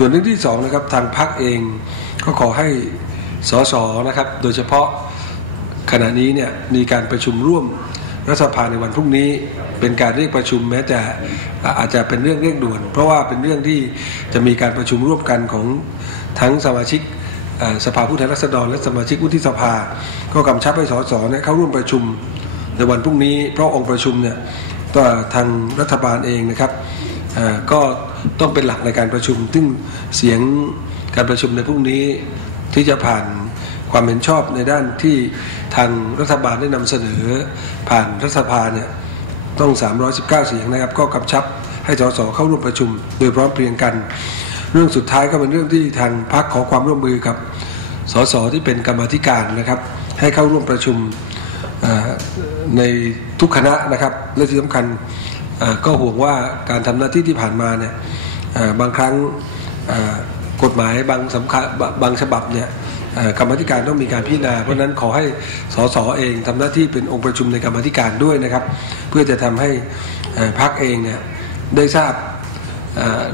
ส่วนเรื่องที่สองนะครับทางพักเองก็ขอให้สสนะครับ โดยเฉพาะขณะนี้เนี่ยมีการประชุมร่วมรัฐสภาในวันพรุ่งนี้เป็นการเรียกประชุมแม้จะอาจจะเป็นเรื่องเร่งด่วน เพราะว่าเป็นเรื่องที่จะมีการประชุมร่วมกันของทั้งสมาชิกสภาผู้แทนราษฎรและสมาชิกวุฒิสภา ก็กำชับให้สสเนี่ยเข้าร่วมประชุมในวันพรุ่งนี้ เพราะองค์ประชุมเนี่ยก็ทางรัฐบาลเองนะครับ ก็ต้องเป็นหลักในการประชุม ซึ่งเสียงการประชุมในพรุ่งนี้ที่จะผ่านความเห็นชอบในด้านที่ทางรัฐบาลได้นำเสนอผ่านรัฐสภาเนี่ยต้อง 319 เสียงนะครับ ก็กำชับให้สสเข้าร่วมประชุม โดยพร้อมเพรียงกัน เรื่องสุดท้ายก็เป็นเรื่องที่ทางพรรคขอความร่วมมือกับสสที่เป็นกรรมธิการนะครับ ให้เข้าร่วมประชุมในทุกคณะนะครับและที่สำคัญ ก็ห่วงว่าการทำหน้าที่ที่ผ่านมาเนี่ยบางครั้งกฎหมายบางสำคัญบางฉบับเนี่ยกรรมธิการต้องมีการพิจารณา เพราะนั้นขอให้สสเองทำหน้าที่เป็นองค์ประชุมในกรรมธิการด้วยนะครับ เพื่อจะทำให้พรรคเองเนี่ยได้ทราบ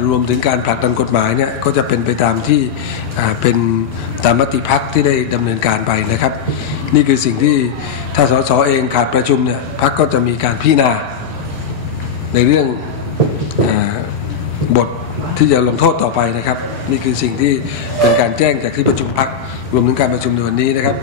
รวมถึงการผลักดันกฎหมายเนี่ยก็จะเป็นไปตามที่เป็นตามมติพักที่ได้ดำเนินการไปนะครับ นี่คือสิ่งที่ถ้าสสเองขาดประชุมเนี่ยพักก็จะมีการพิจารณา ในเรื่องอบทที่จะลงโทษต่อไปนะครับ นี่คือสิ่งที่เป็นการแจ้งจากที่ประชุมพักรวมถึงการประชุมในวันนี้นะครับ